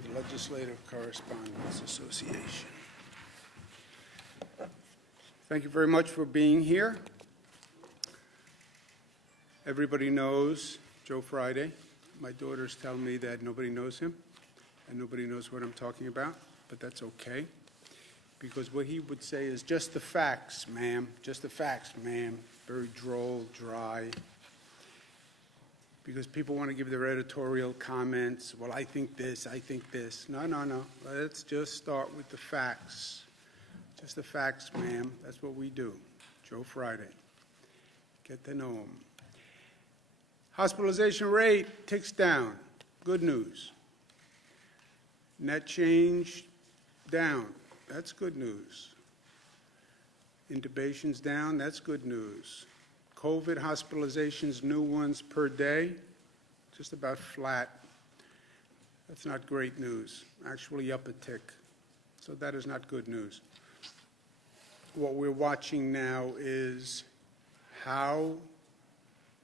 The Legislative Correspondence Association. Thank you very much for being here. Everybody knows Joe Friday. My daughters tell me that nobody knows him and nobody knows what I'm talking about, but that's okay, because what he would say is just the facts, ma'am, just the facts, ma'am. Very droll, dry, because people want to give their editorial comments. Well, I think this, I think this. No. Let's just start with the facts. Just the facts, ma'am. That's what we do. Joe Friday. Get to know him. Hospitalization rate ticks down. Good news. Net change down. That's good news. Intubations down. That's good news. COVID hospitalizations, new ones per day, just about flat. That's not great news. Actually up a tick. So that is not good news. What we're watching now is how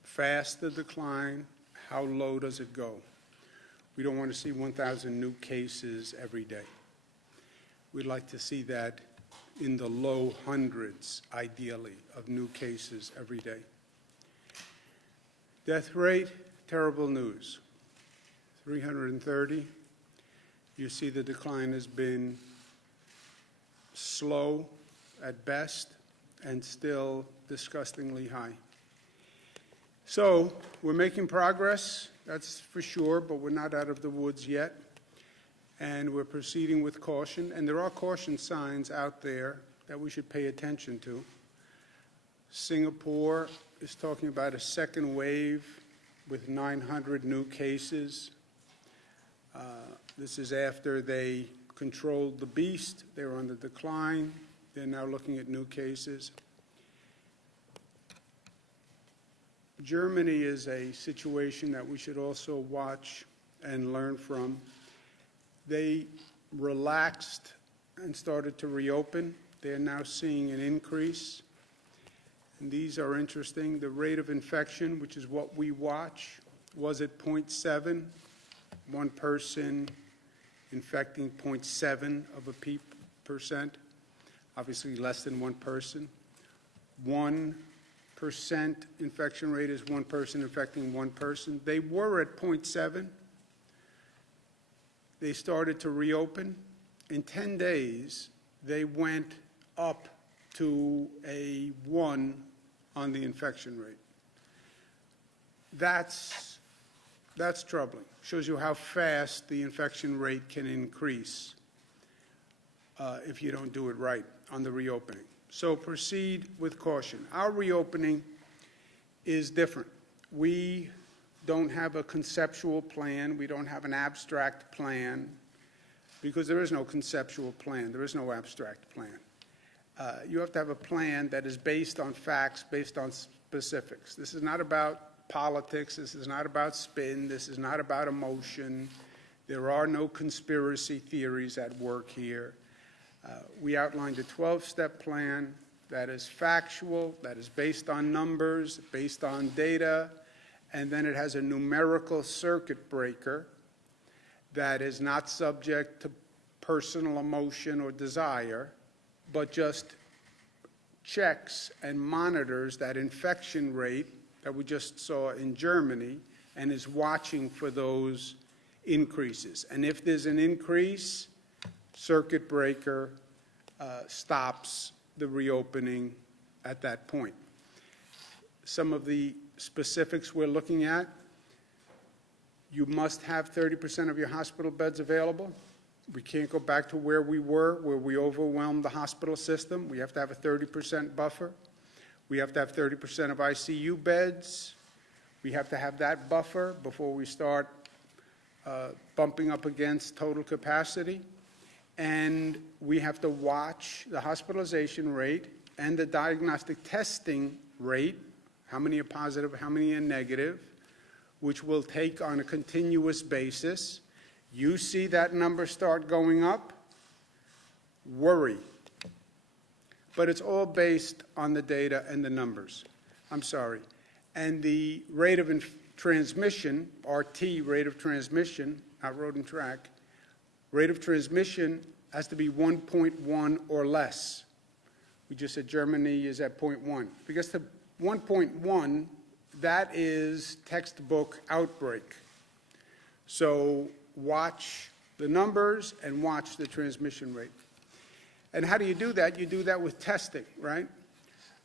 fast the decline, how low does it go. We don't want to see 1,000 new cases every day. We'd like to see that in the low hundreds, ideally, of new cases every day. Death rate, terrible news. 330. You see the decline has been slow at best and still disgustingly high. So we're making progress, that's for sure, but we're not out of the woods yet. And we're proceeding with caution, and there are caution signs out there that we should pay attention to. Singapore is talking about a second wave with 900 new cases. This is after they controlled the beast. They were on the decline. They're now looking at new cases. Germany is a situation that we should also watch and learn from. They relaxed and started to reopen. They're now seeing an increase. And these are interesting. The rate of infection, which is what we watch, was at 0.7. One person infecting 0.7 of a percent. Obviously less than one person. 1% infection rate is one person infecting one person. They were at 0.7. They started to reopen. In 10 days, they went up to a 1 on the infection rate. That's troubling. Shows you how fast the infection rate can increase if you don't do it right on the reopening. So proceed with caution. Our reopening is different. We don't have a conceptual plan. We don't have an abstract plan, because there is no conceptual plan. There is no abstract plan. You have to have a plan that is based on facts, based on specifics. This is not about politics. This is not about spin. This is not about emotion. There are no conspiracy theories at work here. We outlined a 12-step plan that is factual, that is based on numbers, based on data, and then it has a numerical circuit breaker that is not subject to personal emotion or desire, but just checks and monitors that infection rate that we just saw in Germany and is watching for those increases. And if there's an increase, circuit breaker stops the reopening at that point. Some of the specifics we're looking at: you must have 30% of your hospital beds available. We can't go back to where we were, where we overwhelmed the hospital system. We have to have a 30% buffer. We have to have 30% of ICU beds. We have to have that buffer before we start bumping up against total capacity. And we have to watch the hospitalization rate and the diagnostic testing rate, how many are positive, how many are negative, which we'll take on a continuous basis. You see that number start going up, worry. But it's all based on the data and the numbers. I'm sorry. And the rate of transmission, RT, rate of transmission, not road and track, Rate of transmission has to be 1.1 or less. We just said Germany is at 0.1. If it gets to 1.1, that is textbook outbreak. So watch the numbers and watch the transmission rate. And how do you do that? You do that with testing, right?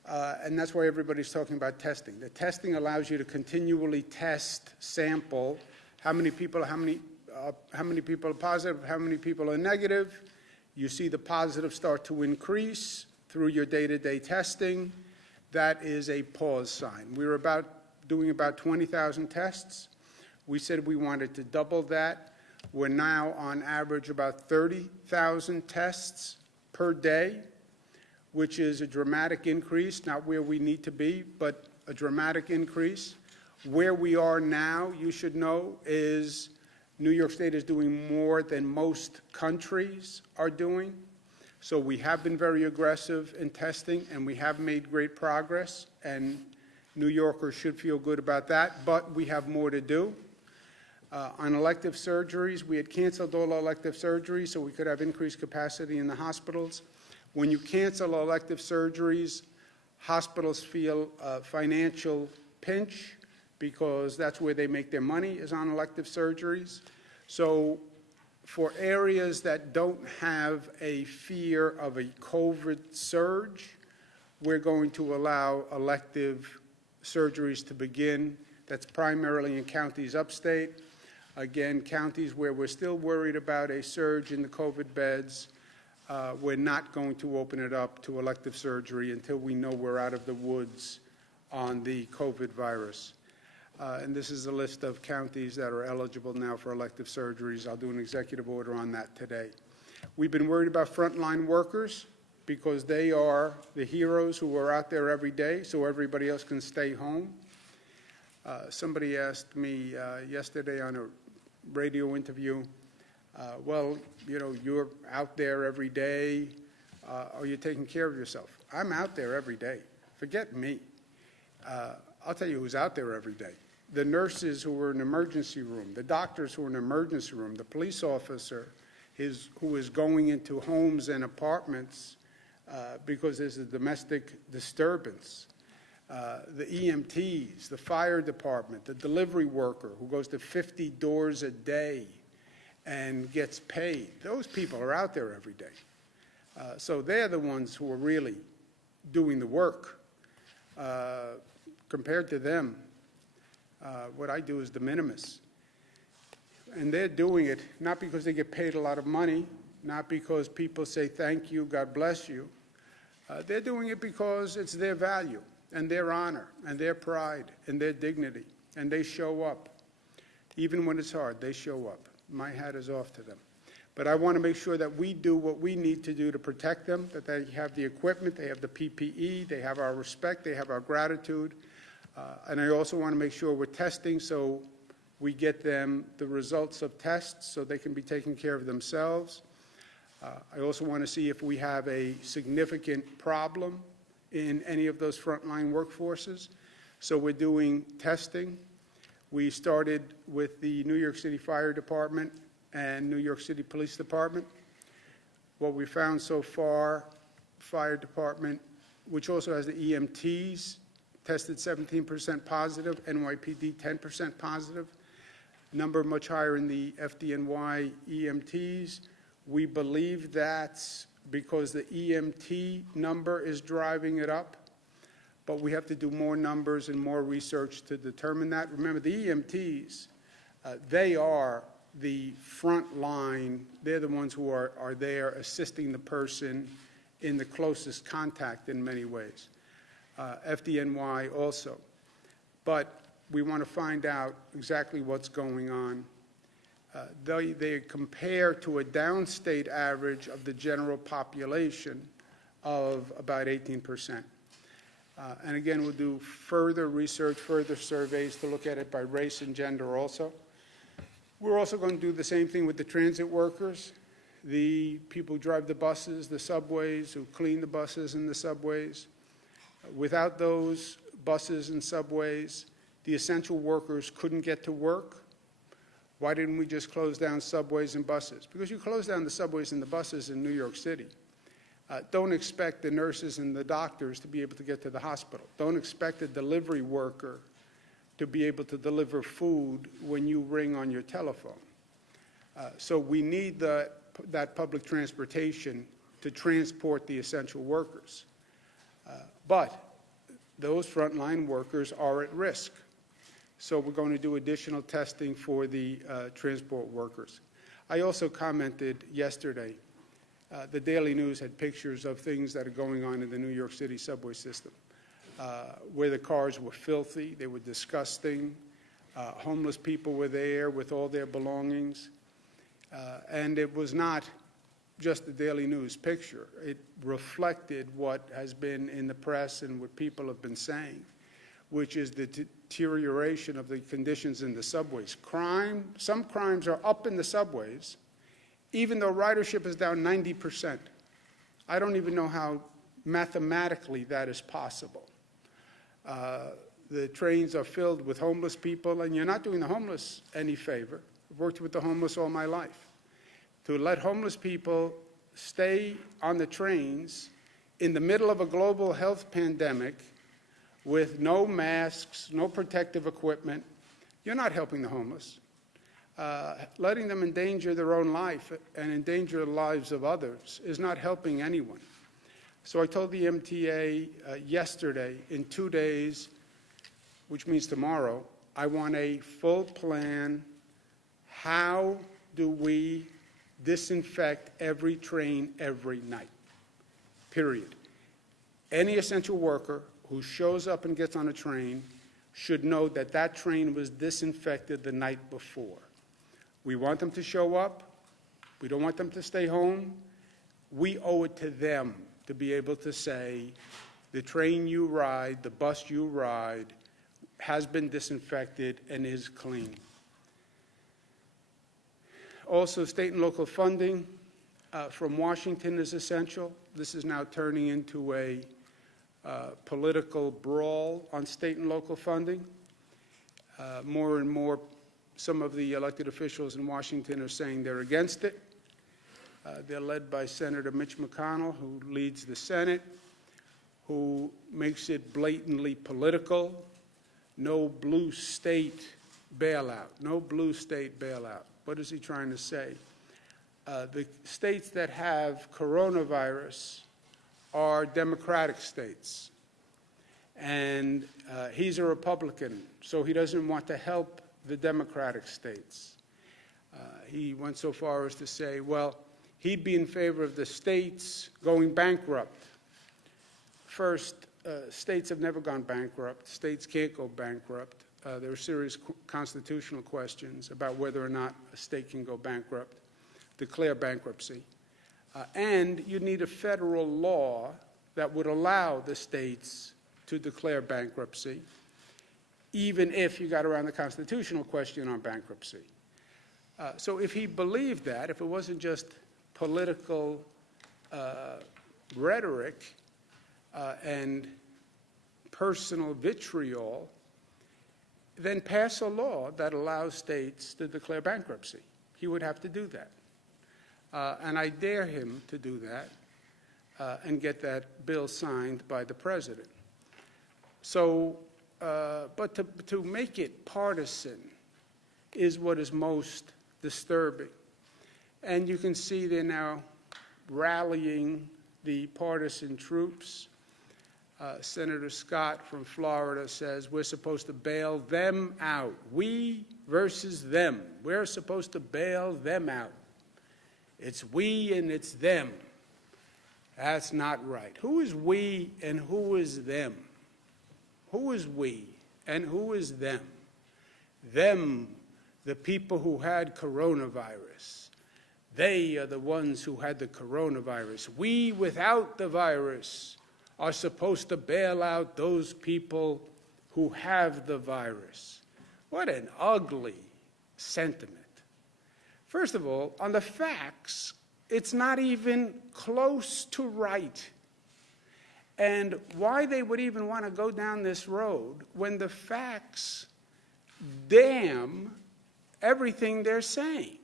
And that's why everybody's talking about testing. The testing allows you to continually test, sample, how many people are positive, how many people are negative. You see the positive start to increase through your day-to-day testing. That is a pause sign. We were doing about 20,000 tests. We said we wanted to double that. We're now on average about 30,000 tests per day, which is a dramatic increase, not where we need to be, but a dramatic increase. Where we are now, you should know, is New York State is doing more than most countries are doing. So we have been very aggressive in testing, and we have made great progress, and New Yorkers should feel good about that, but we have more to do. On elective surgeries, we had canceled all elective surgeries so we could have increased capacity in the hospitals. When you cancel elective surgeries, hospitals feel a financial pinch because that's where they make their money, is on elective surgeries. So for areas that don't have a fear of a COVID surge, we're going to allow elective surgeries to begin. That's primarily in counties upstate. Again, counties where we're still worried about a surge in the COVID beds, we're not going to open it up to elective surgery until we know we're out of the woods on the COVID virus. And this is a list of counties that are eligible now for elective surgeries. I'll do an executive order on that today. We've been worried about frontline workers because they are the heroes who are out there every day so everybody else can stay home. Somebody asked me yesterday on a radio interview, well, you know, you're out there every day. Are you taking care of yourself? I'm out there every day. Forget me. I'll tell you who's out there every day. The nurses who are in the emergency room, the doctors who are in the emergency room, the police officer who is going into homes and apartments because there's a domestic disturbance. The EMTs, the fire department, the delivery worker who goes to 50 doors a day and gets paid. Those people are out there every day. So they're the ones who are really doing the work. Compared to them, what I do is de minimis. And they're doing it not because they get paid a lot of money, not because people say thank you, God bless you. They're doing it because it's their value and their honor and their pride and their dignity, and they show up. Even when it's hard, they show up. My hat is off to them. But I want to make sure that we do what we need to do to protect them, that they have the equipment, they have the PPE, they have our respect, they have our gratitude. And I also want to make sure we're testing so we get them the results of tests so they can be taking care of themselves. I also want to see if we have a significant problem in any of those frontline workforces. So we're doing testing. We started with the New York City Fire Department and New York City Police Department. What we found so far, Fire Department, which also has the EMTs, tested 17% positive, NYPD 10% positive, number much higher in the FDNY EMTs. We believe that's because the EMT number is driving it up, but we have to do more numbers and more research to determine that. Remember, the EMTs, they are the front line. They're the ones who are there assisting the person in the closest contact in many ways. FDNY also. But we want to find out exactly what's going on. They compare to a downstate average of the general population of about 18%. And again, we'll do further research, further surveys to look at it by race and gender also. We're also going to do the same thing with the transit workers, the people who drive the buses, the subways, who clean the buses and the subways. Without those buses and subways, the essential workers couldn't get to work. Why didn't we just close down subways and buses? Because you close down the subways and the buses in New York City. Don't expect the nurses and the doctors to be able to get to the hospital. Don't expect a delivery worker to be able to deliver food when you ring on your telephone. So we need that public transportation to transport the essential workers. But those frontline workers are at risk. So we're going to do additional testing for the transport workers. I also commented yesterday, the Daily News had pictures of things that are going on in the New York City subway system, where the cars were filthy, they were disgusting, homeless people were there with all their belongings, and it was not just the Daily News picture. It reflected what has been in the press and what people have been saying, which is the deterioration of the conditions in the subways. Some crimes are up in the subways, even though ridership is down 90%. I don't even know how mathematically that is possible. The trains are filled with homeless people, and you're not doing the homeless any favor. I've worked with the homeless all my life. To let homeless people stay on the trains in the middle of a global health pandemic with no masks, no protective equipment, you're not helping the homeless. Letting them endanger their own life and endanger the lives of others is not helping anyone. So I told the MTA yesterday, in 2 days, which means tomorrow, I want a full plan. How do we disinfect every train every night? Period. Any essential worker who shows up and gets on a train should know that that train was disinfected the night before. We want them to show up. We don't want them to stay home. We owe it to them to be able to say, the train you ride, the bus you ride, has been disinfected and is clean. Also, state and local funding from Washington is essential. This is now turning into a political brawl on state and local funding. More and more, some of the elected officials in Washington are saying they're against it. They're led by Senator Mitch McConnell, who leads the Senate, who makes it blatantly political. No blue state bailout. No blue state bailout. What is he trying to say? The states that have coronavirus are Democratic states. And he's a Republican, so he doesn't want to help the Democratic states. He went so far as to say, well, he'd be in favor of the states going bankrupt. First, states have never gone bankrupt. States can't go bankrupt. There are serious constitutional questions about whether or not a state can go bankrupt, declare bankruptcy. And you need a federal law that would allow the states to declare bankruptcy, even if you got around the constitutional question on bankruptcy. So if he believed that, if it wasn't just political rhetoric and personal vitriol, then pass a law that allows states to declare bankruptcy. He would have to do that. And I dare him to do that and get that bill signed by the president. So, but to make it partisan is what is most disturbing. And you can see they're now rallying the partisan troops. Senator Scott from Florida says we're supposed to bail them out. We versus them. We're supposed to bail them out. It's we and it's them. That's not right. Who is we and who is them? Who is we and who is them? Them, the people who had coronavirus. They are the ones who had the coronavirus. We, without the virus, are supposed to bail out those people who have the virus. What an ugly sentiment. First of all, on the facts, it's not even close to right. And why they would even want to go down this road when the facts damn everything they're saying.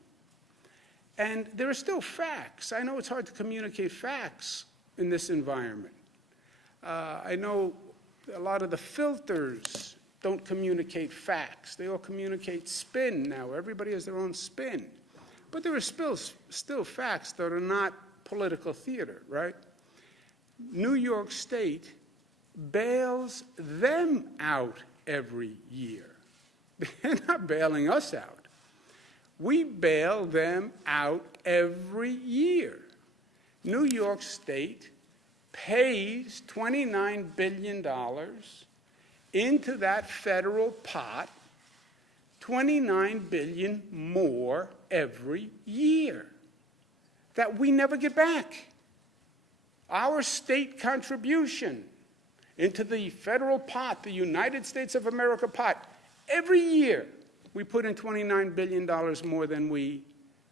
And there are still facts. I know it's hard to communicate facts in this environment. I know a lot of the filters don't communicate facts. They all communicate spin now. Everybody has their own spin. But there are still facts that are not political theater, right? New York State bails them out every year. They're not bailing us out. We bail them out every year. New York State pays $29 billion into that federal pot, $29 billion more every year that we never get back. Our state contribution into the federal pot, the United States of America pot, every year we put in $29 billion more than we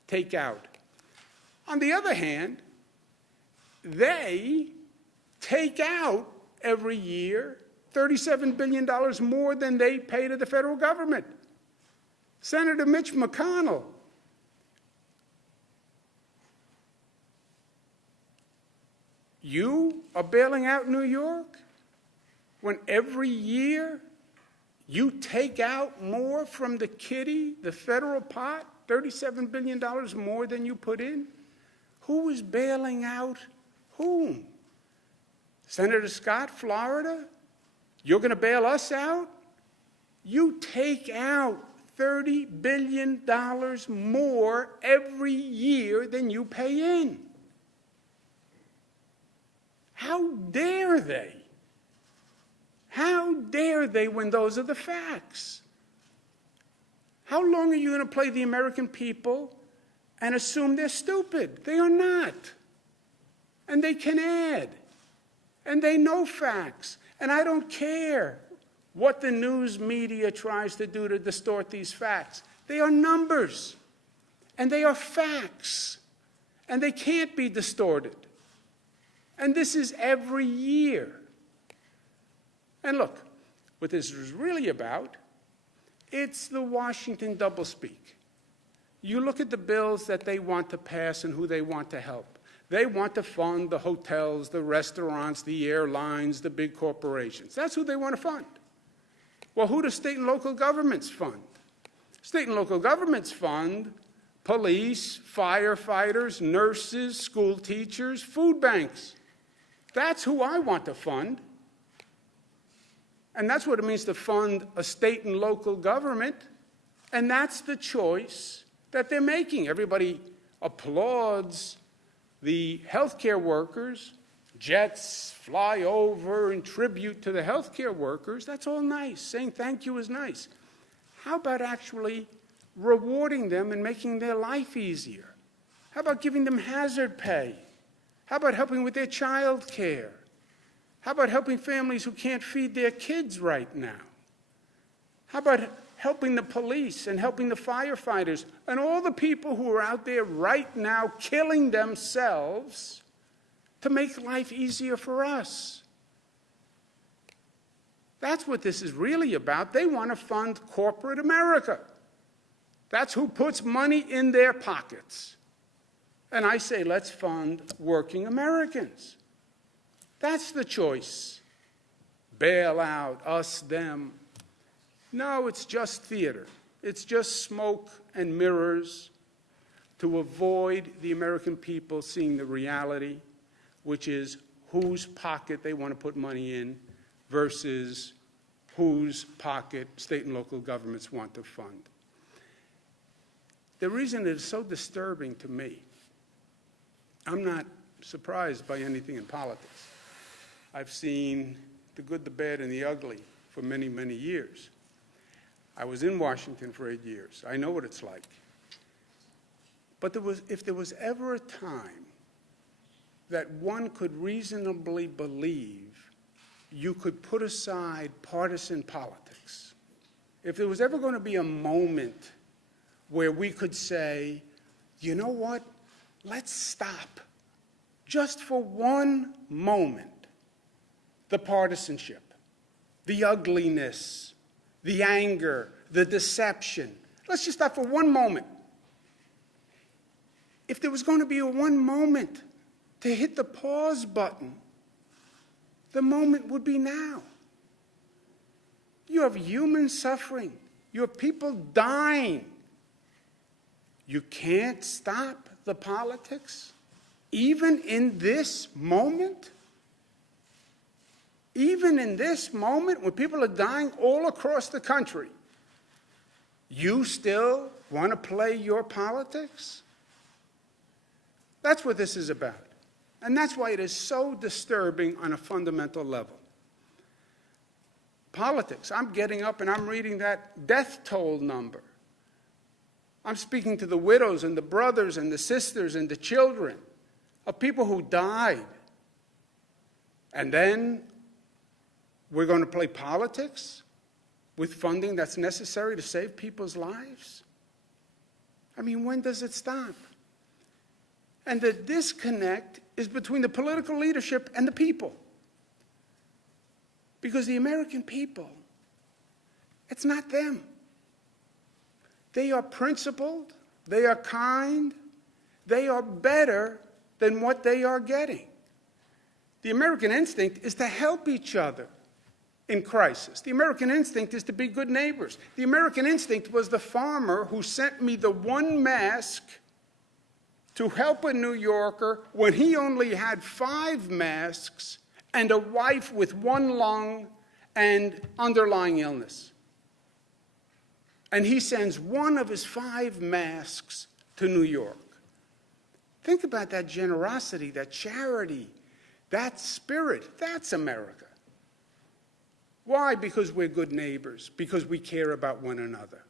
take out. On the other hand, they take out every year $37 billion more than they pay to the federal government. Senator Mitch McConnell, you are bailing out New York when every year you take out more from the kitty, the federal pot, $37 billion more than you put in? Who is bailing out whom? Senator Scott, Florida? You're going to bail us out? You take out $30 billion more every year than you pay in. How dare they? How dare they when those are the facts? How long are you going to play the American people and assume they're stupid? They are not. And they can add. And they know facts. And I don't care what the news media tries to do to distort these facts. They are numbers. And they are facts. And they can't be distorted. And this is every year. And look, what this is really about, it's the Washington doublespeak. You look at the bills that they want to pass and who they want to help. They want to fund the hotels, the restaurants, the airlines, the big corporations. That's who they want to fund. Well, who do state and local governments fund? State and local governments fund police, firefighters, nurses, school teachers, food banks. That's who I want to fund. And that's what it means to fund a state and local government. And that's the choice that they're making. Everybody applauds the healthcare workers. Jets fly over in tribute to the healthcare workers. That's all nice. Saying thank you is nice. How about actually rewarding them and making their life easier? How about giving them hazard pay? How about helping with their child care? How about helping families who can't feed their kids right now? How about helping the police and helping the firefighters and all the people who are out there right now killing themselves to make life easier for us? That's what this is really about. They want to fund corporate America. That's who puts money in their pockets. And I say, let's fund working Americans. That's the choice. Bail out, us, them. No, it's just theater. It's just smoke and mirrors to avoid the American people seeing the reality, which is whose pocket they want to put money in versus whose pocket state and local governments want to fund. The reason it is so disturbing to me, I'm not surprised by anything in politics. I've seen the good, the bad, and the ugly for many, many years. I was in Washington for 8 years. I know what it's like. But if there was ever a time that one could reasonably believe you could put aside partisan politics, if there was ever going to be a moment where we could say, you know what, let's stop, just for one moment, the partisanship, the ugliness, the anger, the deception. Let's just stop for one moment. If there was going to be a one moment to hit the pause button, the moment would be now. You have human suffering. You have people dying. You can't stop the politics, even in this moment? Even in this moment, when people are dying all across the country, you still want to play your politics? That's what this is about. And that's why it is so disturbing on a fundamental level. Politics. I'm getting up and I'm reading that death toll number. I'm speaking to the widows and the brothers and the sisters and the children of people who died. And then we're going to play politics with funding that's necessary to save people's lives? I mean, when does it stop? And the disconnect is between the political leadership and the people. Because the American people, it's not them. They are principled, they are kind, they are better than what they are getting. The American instinct is to help each other in crisis. The American instinct is to be good neighbors. The American instinct was the farmer who sent me the one mask to help a New Yorker when he only had 5 masks and a wife with 1 lung and underlying illness. And he sends 1 of his 5 masks to New York. Think about that generosity, that charity, that spirit. That's America. Why? Because we're good neighbors, because we care about one another.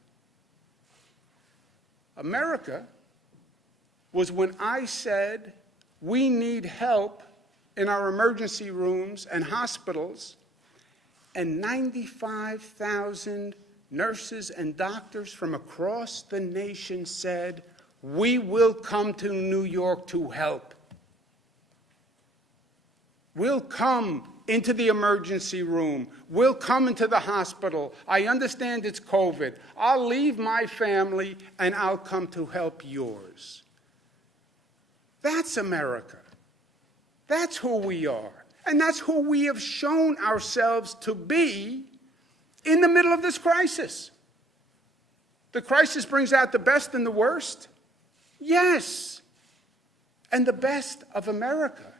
America was when I said we need help in our emergency rooms and hospitals, and 95,000 nurses and doctors from across the nation said, we will come to New York to help. We'll come into the emergency room. We'll come into the hospital. I understand it's COVID. I'll leave my family and I'll come to help yours. That's America. That's who we are. And that's who we have shown ourselves to be in the middle of this crisis. The crisis brings out the best and the worst. Yes. And the best of America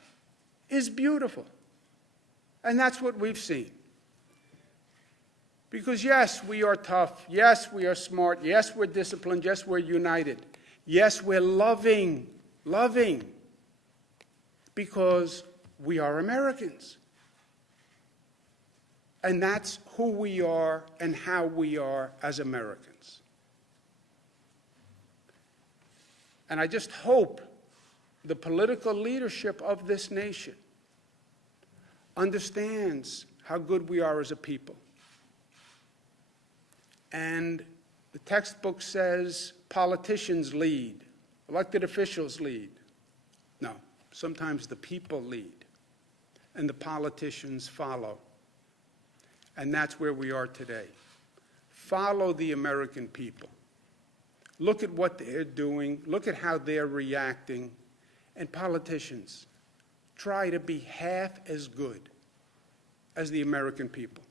is beautiful. And that's what we've seen. Because yes, we are tough. Yes, we are smart. Yes, we're disciplined. Yes, we're united. Yes, we're loving. Because we are Americans. And that's who we are and how we are as Americans. And I just hope the political leadership of this nation understands how good we are as a people. And the textbook says politicians lead, elected officials lead. No, sometimes the people lead, and the politicians follow. And that's where we are today. Follow the American people. Look at what they're doing. Look at how they're reacting. And politicians, try to be half as good as the American people.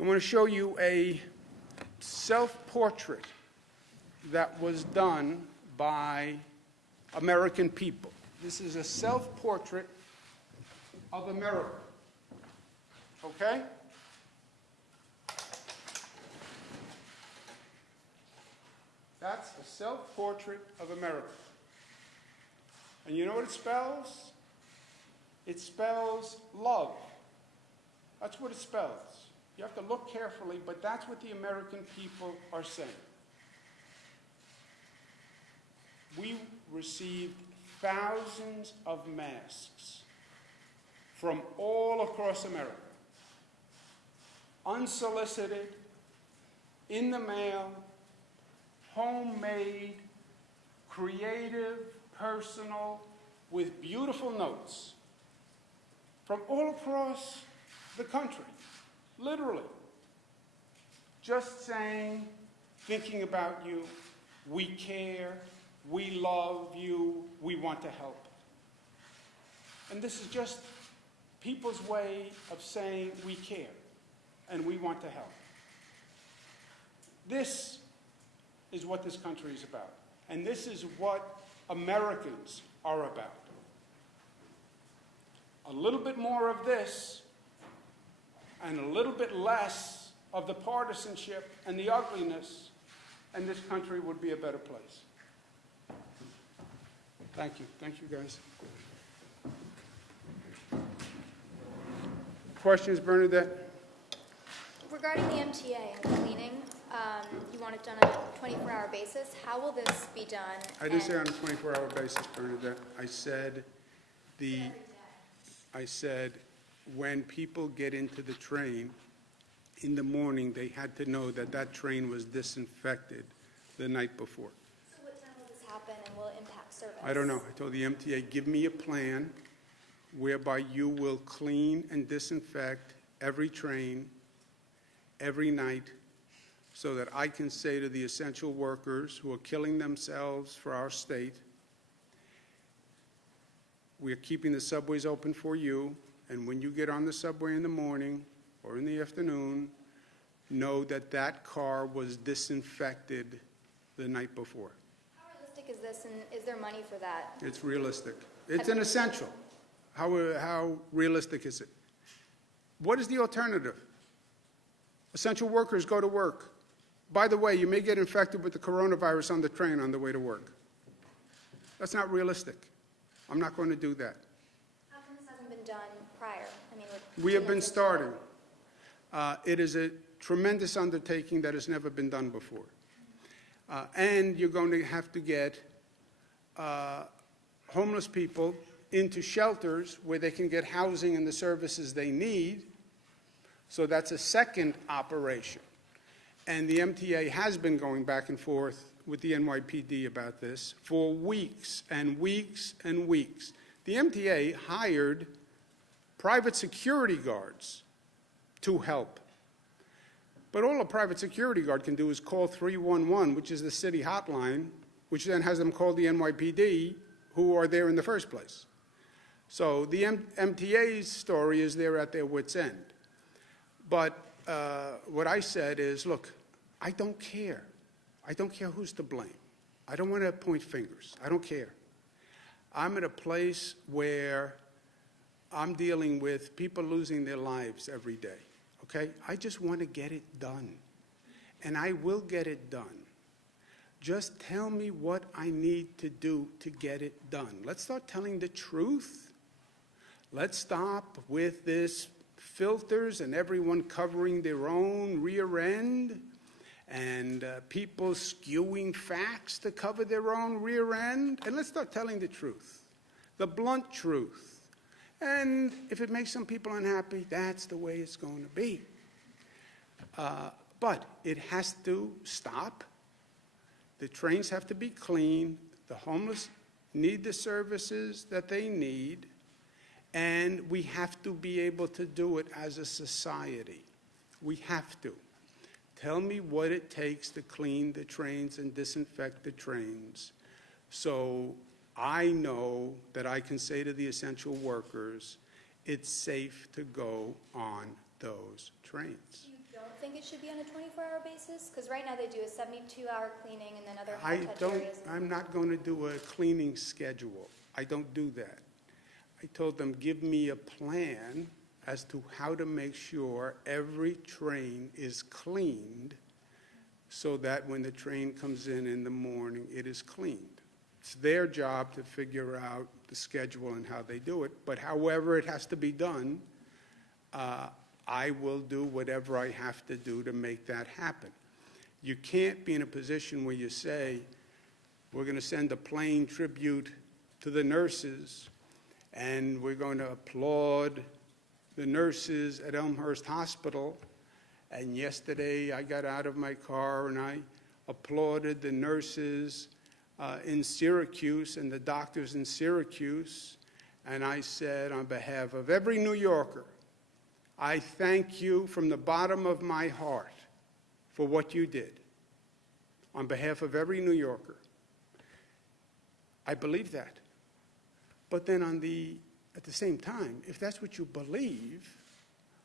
I want to show you a self-portrait that was done by American people. This is a self-portrait of America. Okay? That's a self-portrait of America. And you know what it spells? It spells love. That's what it spells. You have to look carefully, but that's what the American people are saying. We received thousands of masks from all across America, unsolicited, in the mail, homemade, creative, personal, with beautiful notes from all across the country, literally, just saying, thinking about you. We care, we love you, we want to help. And this is just people's way of saying we care and we want to help. This is what this country is about. And this is what Americans are about. A little bit more of this and a little bit less of the partisanship and the ugliness, and this country would be a better place. Thank you. Thank you, guys. Questions, Bernadette? Regarding the MTA and cleaning, you want it done on a 24-hour basis. How will this be done? I didn't say on a 24-hour basis, Bernadette. I said when people get into the train in the morning, they had to know that that train was disinfected the night before. So what time will this happen and will it impact service? I don't know. I told the MTA, give me a plan whereby you will clean and disinfect every train every night so that I can say to the essential workers who are killing themselves for our state, we are keeping the subways open for you, and when you get on the subway in the morning or in the afternoon, know that that car was disinfected the night before. How realistic is this, and is there money for that? It's realistic. It's an essential. How realistic is it? What is the alternative? Essential workers go to work. By the way, you may get infected with the coronavirus on the train on the way to work. That's not realistic. I'm not going to do that. How come this hasn't been done prior? I mean, We have been starting. It is a tremendous undertaking that has never been done before. And you're going to have to get homeless people into shelters where they can get housing and the services they need. So that's a second operation. And the MTA has been going back and forth with the NYPD about this for weeks and weeks and weeks. The MTA hired private security guards to help. But all a private security guard can do is call 311, which is the city hotline, which then has them call the NYPD, who are there in the first place. So the MTA's story is they're at their wits' end. But what I said is, look, I don't care. I don't care who's to blame. I don't want to point fingers. I don't care. I'm at a place where I'm dealing with people losing their lives every day, okay? I just want to get it done, and I will get it done. Just tell me what I need to do to get it done. Let's start telling the truth. Let's stop with this filters and everyone covering their own rear end and people skewing facts to cover their own rear end. And let's start telling the truth, the blunt truth. And if it makes some people unhappy, that's the way it's going to be. But it has to stop. The trains have to be clean. The homeless need the services that they need. And we have to be able to do it as a society. We have to. Tell me what it takes to clean the trains and disinfect the trains so I know that I can say to the essential workers, it's safe to go on those trains. You don't think it should be on a 24-hour basis? Because right now they do a 72-hour cleaning and then other high-touch areas. I'm not going to do a cleaning schedule. I don't do that. I told them, give me a plan as to how to make sure every train is cleaned so that when the train comes in the morning, it is cleaned. It's their job to figure out the schedule and how they do it. But however it has to be done, I will do whatever I have to do to make that happen. You can't be in a position where you say, we're going to send a plain tribute to the nurses and we're going to applaud the nurses at Elmhurst Hospital. And yesterday I got out of my car and I applauded the nurses in Syracuse and the doctors in Syracuse. And I said, on behalf of every New Yorker, I thank you from the bottom of my heart for what you did. on behalf of every New Yorker. I believe that. But then at the same time, if that's what you believe,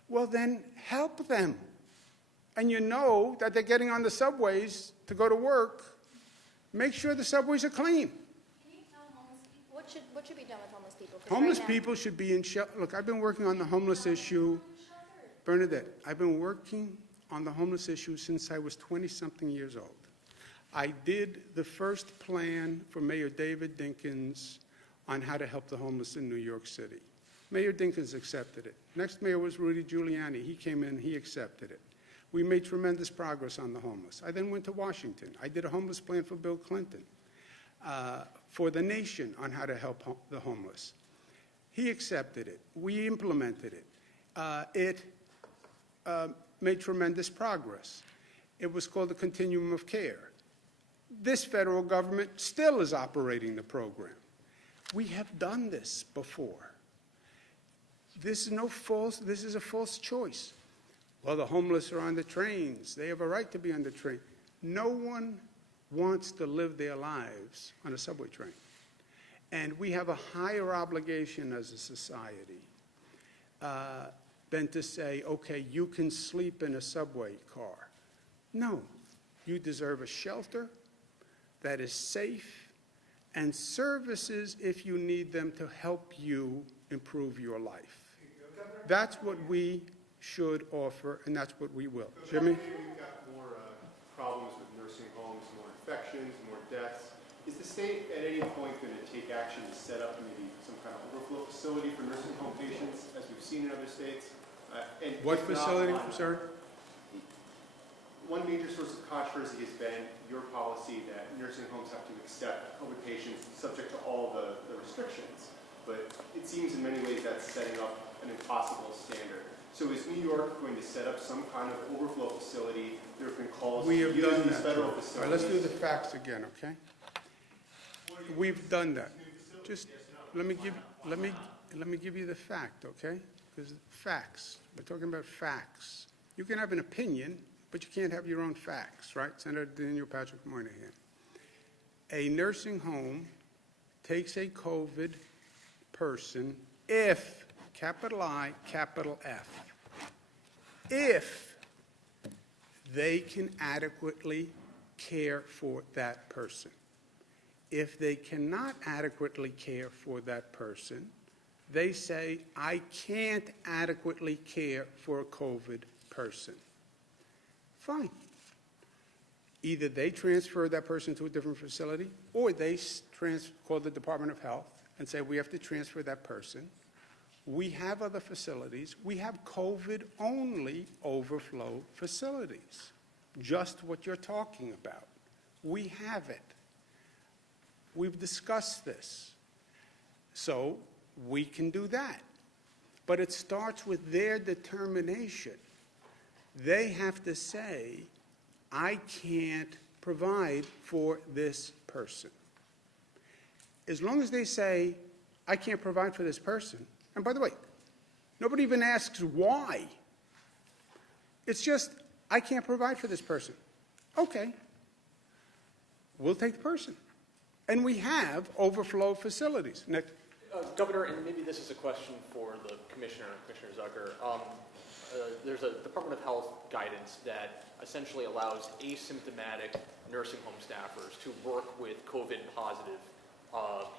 well then help them. And you know that they're getting on the subways to go to work, make sure the subways are clean. Can you tell homeless people, what should be done with homeless people? 'Cause Homeless right now- people should be in shelter. Look, I've been working on the homeless issue. Bernadette, I've been working on the homeless issue since I was 20-something years old. I did the first plan for Mayor David Dinkins on how to help the homeless in New York City. Mayor Dinkins accepted it. Next mayor was Rudy Giuliani. He came in, he accepted it. We made tremendous progress on the homeless. I then went to Washington. I did a homeless plan for Bill Clinton, for the nation on how to help the homeless. He accepted it. We implemented it. It made tremendous progress. It was called the Continuum of Care. This federal government still is operating the program. We have done this before. This is a false choice. Well, the homeless are on the trains. They have a right to be on the train. No one wants to live their lives on a subway train. And we have a higher obligation as a society than to say, okay, you can sleep in a subway car. No, you deserve a shelter that is safe and services if you need them to help you improve your life. That's what we should offer, and that's what we will. Jimmy? We've got more problems with nursing homes, more infections, more deaths. Is the state at any point going to take action to set up maybe some kind of overflow facility for nursing home patients, as we've seen in other states? And What if not, facility? why I'm not? sorry? One major source of controversy has been your policy that nursing homes have to accept COVID patients subject to all the restrictions. But it seems in many ways that's setting up an impossible standard. So is New York going to set up some kind of overflow facility? There have been calls to We have use done these that. federal All right, facilities. let's do the facts again, okay? We've done that. Just let me give you the fact, okay? Because facts. We're talking about facts. You can have an opinion, but you can't have your own facts, right? Senator Daniel Patrick Moynihan. A nursing home takes a COVID person if, capital I, capital F, if they can adequately care for that person. If they cannot adequately care for that person, they say, I can't adequately care for a COVID person. Fine. Either they transfer that person to a different facility, or they call the Department of Health and say, we have to transfer that person. We have other facilities. We have COVID-only overflow facilities, just what you're talking about. We have it. We've discussed this. So we can do that. But it starts with their determination. They have to say, I can't provide for this person. As long as they say, I can't provide for this person, and by the way, nobody even asks why. It's just, I can't provide for this person. Okay. We'll take the person. And we have overflow facilities. Nick? Governor, and maybe this is a question for the Commissioner, Commissioner Zucker. There's a Department of Health guidance that essentially allows asymptomatic nursing home staffers to work with COVID-positive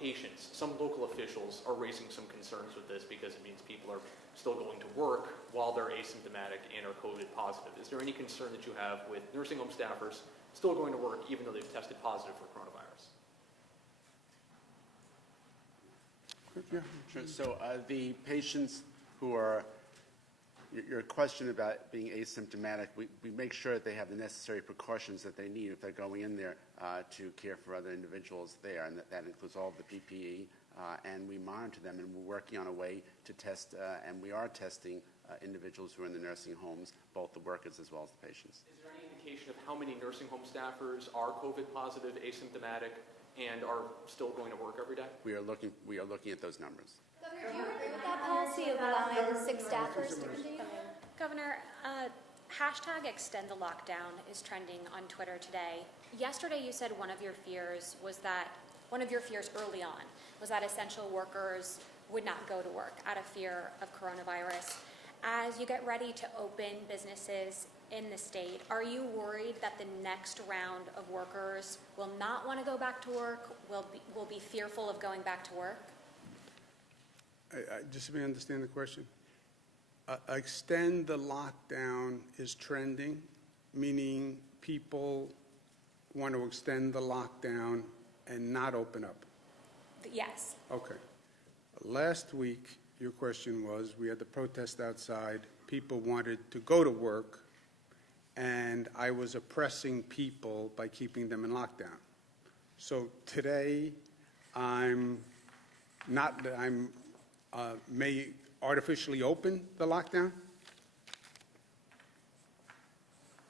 patients. Some local officials are raising some concerns with this because it means people are still going to work while they're asymptomatic and are COVID-positive. Is there any concern that you have with nursing home staffers still going to work even though they've tested positive for coronavirus? Yeah. Sure. So the patients who are, your question about being asymptomatic, we make sure that they have the necessary precautions that they need if they're going in there to care for other individuals there, and that includes all of the PPE, and we monitor them, and we're working on a way to test, and we are testing individuals who are in the nursing homes, both the workers as well as the patients. Is there any indication of how many nursing home staffers are COVID positive, asymptomatic, and are still going to work every day? We are looking at those numbers. Governor, do you agree with that policy of allowing 6 staffers to continue? Governor, hashtag extend the lockdown is trending on Twitter today. Yesterday you said one of your fears early on was that essential workers would not go to work out of fear of coronavirus. As you get ready to open businesses in the state, are you worried that the next round of workers will not want to go back to work, will be fearful of going back to work? Just so we understand the question. Extend the lockdown is trending, meaning people want to extend the lockdown and not open up. Yes. Okay. Last week, your question was, we had the protest outside, people wanted to go to work, and I was oppressing people by keeping them in lockdown. So today, may artificially open the lockdown?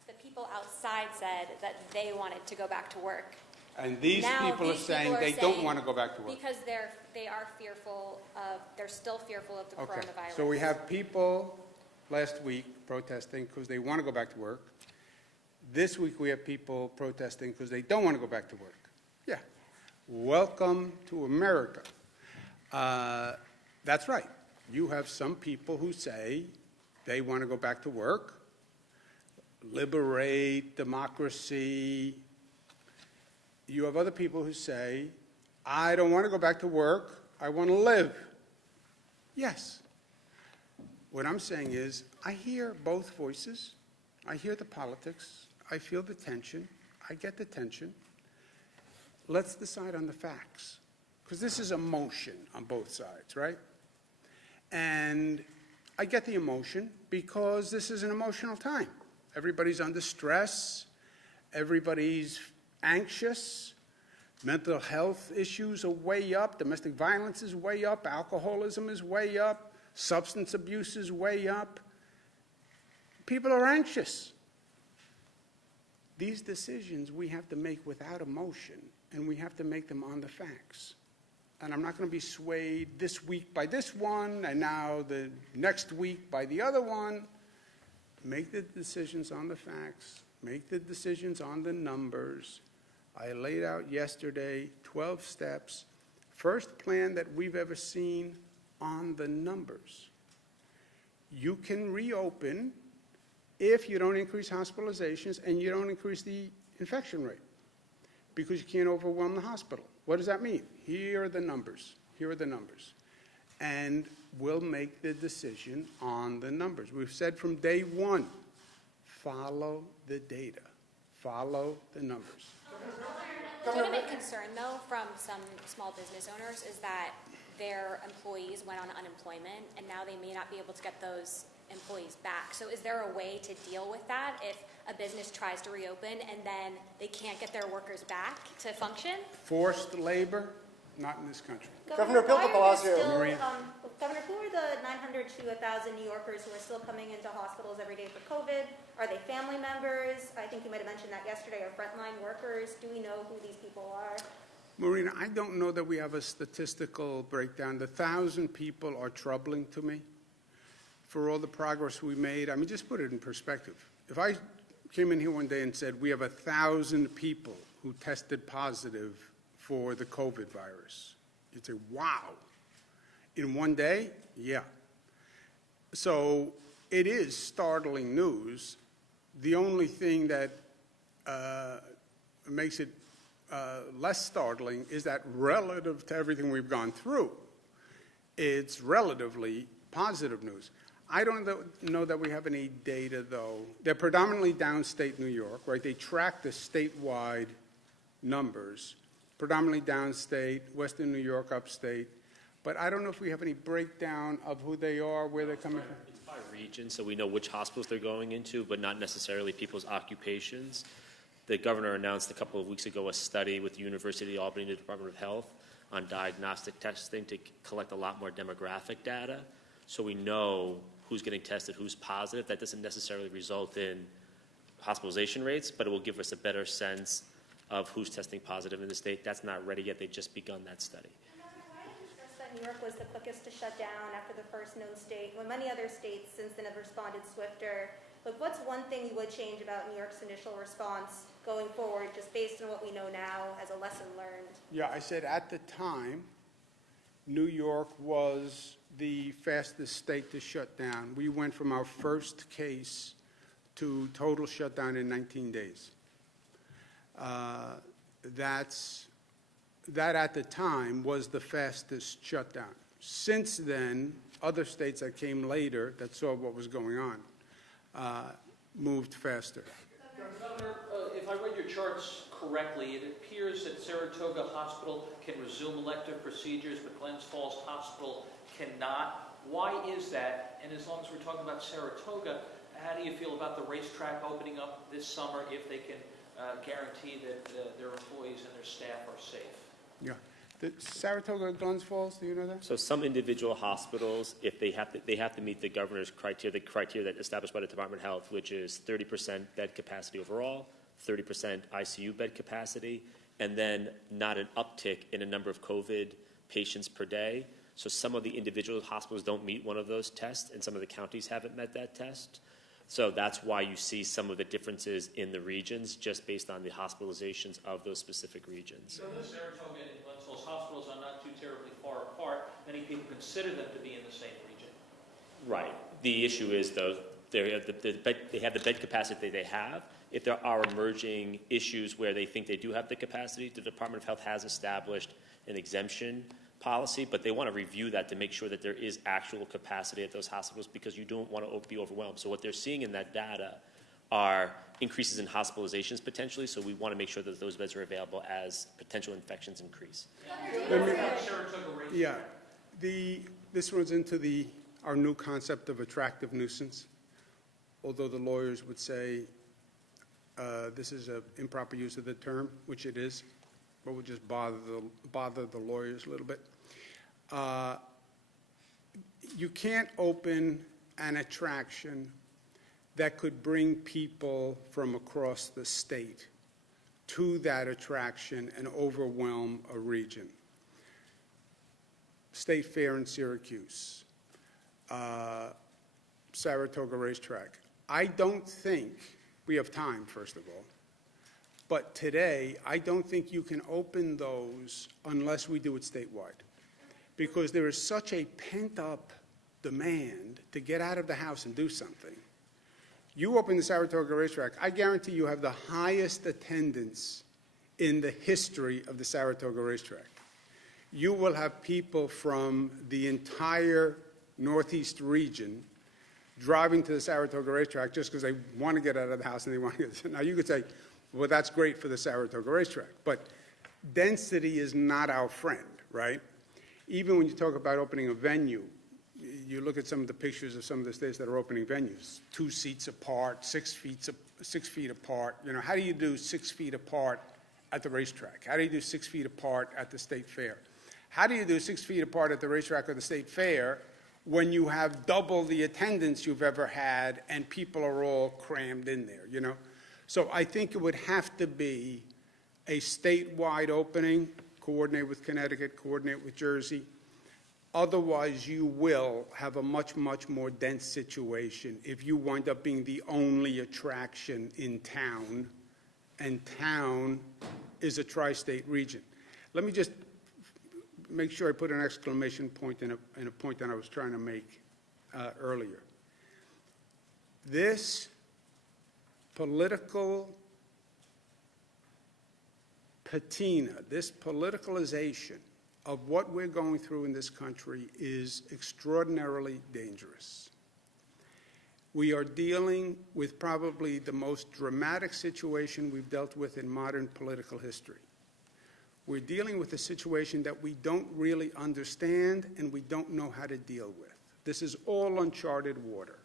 The people outside said that they wanted to go back to work. And these Now, people are saying they don't want to go back to work. Because they're still fearful of the Okay. coronavirus. So we have people last week protesting because they want to go back to work. This week we have people protesting because they don't want to go back to work. Yeah. Welcome to America. That's right. You have some people who say they want to go back to work, liberate democracy. You have other people who say, I don't want to go back to work, I want to live. Yes. What I'm saying is, I hear both voices. I hear the politics. I feel the tension. I get the tension. Let's decide on the facts. Because this is emotion on both sides, right? And I get the emotion because this is an emotional time. Everybody's under stress. Everybody's anxious. Mental health issues are way up. Domestic violence is way up. Alcoholism is way up. Substance abuse is way up. People are anxious. These decisions we have to make without emotion, and we have to make them on the facts. And I'm not going to be swayed this week by this one, and now the next week by the other one. Make the decisions on the facts. Make the decisions on the numbers. I laid out yesterday 12 steps. First plan that we've ever seen on the numbers. You can reopen if you don't increase hospitalizations and you don't increase the infection rate because you can't overwhelm the hospital. What does that mean? Here are the numbers. Here are the numbers. And we'll make the decision on the numbers. We've said from day one, follow the data. Follow the numbers. Legitimate concern, though, from some small business owners is that their employees went on unemployment, and now they may not be able to get those employees back. So is there a way to deal with that if a business tries to reopen and then they can't get their workers back to function? Forced labor, not in this country. Governor Bill de Blasio. Maria. Governor, who are the 900 to 1,000 New Yorkers who are still coming into hospitals every day for COVID? Are they family members? I think you might have mentioned that yesterday. Are frontline workers? Do we know who these people are? Marina, I don't know that we have a statistical breakdown. The 1,000 people are troubling to me for all the progress we made. I mean, just put it in perspective. If I came in here one day and said we have 1,000 people who tested positive for the COVID virus, you'd say, wow. In one day? Yeah. So it is startling news. The only thing that makes it less startling is that relative to everything we've gone through, it's relatively positive news. I don't know that we have any data, though. They're predominantly downstate New York, right? They track the statewide numbers, predominantly downstate, Western New York, upstate. But I don't know if we have any breakdown of who they are, where they're coming from. It's by region, so we know which hospitals they're going into, but not necessarily people's occupations. The governor announced a couple of weeks ago a study with the University of Albany and the Department of Health on diagnostic testing to collect a lot more demographic data, so we know who's getting tested, who's positive. That doesn't necessarily result in hospitalization rates, but it will give us a better sense of who's testing positive in the state. That's not ready yet. They've just begun that study. Why did you stress that New York was the quickest to shut down after the first known state, when many other states since then have responded swifter but what's one thing you would change about New York's initial response going forward, just based on what we know now as a lesson learned? Yeah, I said at the time, New York was the fastest state to shut down. We went from our first case to total shutdown in 19 days. That at the time was the fastest shutdown. Since then, other states that came later that saw what was going on moved faster. Governor, if I read your charts correctly, it appears that Saratoga Hospital can resume elective procedures, but Glens Falls Hospital cannot. Why is that? And as long as we're talking about Saratoga, how do you feel about the racetrack opening up this summer if they can guarantee that their employees and their staff are safe? Yeah. The Saratoga, Glens Falls, do you know that? So some individual hospitals, if they have to meet the governor's criteria, the criteria that established by the Department of Health, which is 30% bed capacity overall, 30% ICU bed capacity, and then not an uptick in a number of COVID patients per day. So some of the individual hospitals don't meet one of those tests, and some of the counties haven't met that test. So that's why you see some of the differences in the regions, just based on the hospitalizations of those specific regions. So the Saratoga and Glens Falls hospitals are not too terribly far apart. Many people consider them to be in the same region. Right. The issue is, though, they have the bed capacity they have. If there are emerging issues where they think they do have the capacity, the Department of Health has established an exemption policy, but they want to review that to make sure that there is actual capacity at those hospitals, because you don't want to be overwhelmed. So what they're seeing in that data are increases in hospitalizations potentially, so we want to make sure that those beds are available as potential infections increase. Yeah. This runs into our new concept of attractive nuisance, although the lawyers would say this is an improper use of the term, which it is, but we'll just bother the lawyers a little bit. You can't open an attraction that could bring people from across the state to that attraction and overwhelm a region. State Fair in Syracuse, Saratoga Racetrack. I don't think we have time, first of all. But today, I don't think you can open those unless we do it statewide, because there is such a pent-up demand to get out of the house and do something. You open the Saratoga Racetrack, I guarantee you have the highest attendance in the history of the Saratoga Racetrack. You will have people from the entire Northeast region driving to the Saratoga Racetrack just because they want to get out of the house and they want to get. Now, you could say, well, that's great for the Saratoga Racetrack, but density is not our friend, right? Even when you talk about opening a venue, you look at some of the pictures of some of the states that are opening venues, 2 seats apart, 6 feet apart. You know, how do you do 6 feet apart at the racetrack? How do you do 6 feet apart at the state fair? How do you do 6 feet apart at the racetrack or the state fair when you have double the attendance you've ever had and people are all crammed in there, you know? So I think it would have to be a statewide opening, coordinate with Connecticut, coordinate with Jersey. Otherwise, you will have a much, much more dense situation if you wind up being the only attraction in town, and town is a tri-state region. Let me just make sure I put an exclamation point in a point that I was trying to make earlier. This political patina, this politicalization of what we're going through in this country is extraordinarily dangerous. We are dealing with probably the most dramatic situation we've dealt with in modern political history. We're dealing with a situation that we don't really understand and we don't know how to deal with. This is all uncharted water.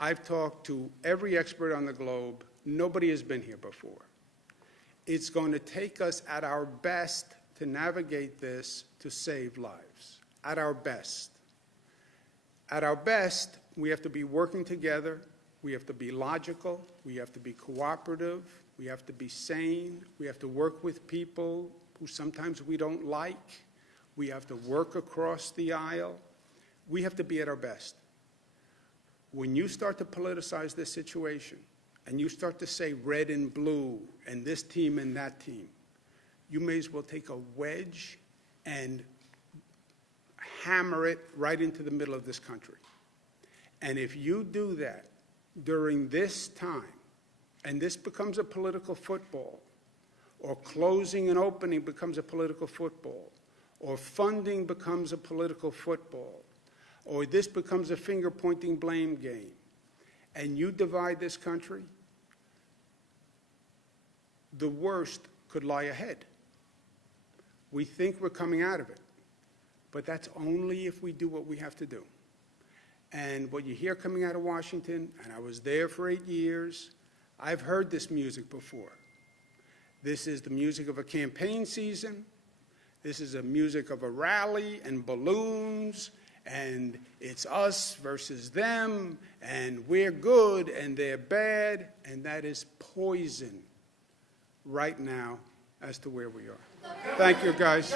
I've talked to every expert on the globe. Nobody has been here before. It's going to take us at our best to navigate this to save lives, at our best. At our best, we have to be working together. We have to be logical. We have to be cooperative. We have to be sane. We have to work with people who sometimes we don't like. We have to work across the aisle. We have to be at our best. when you start to politicize this situation, and you start to say red and blue, and this team and that team, you may as well take a wedge and hammer it right into the middle of this country. And if you do that during this time, and this becomes a political football, or closing and opening becomes a political football, or funding becomes a political football, or this becomes a finger-pointing blame game, and you divide this country, the worst could lie ahead. We think we're coming out of it, but that's only if we do what we have to do. And what you hear coming out of Washington, and I was there for 8 years, I've heard this music before. This is the music of a campaign season. This is a music of a rally and balloons, and it's us versus them, and we're good and they're bad, and that is poison right now as to where we are. Thank you, guys.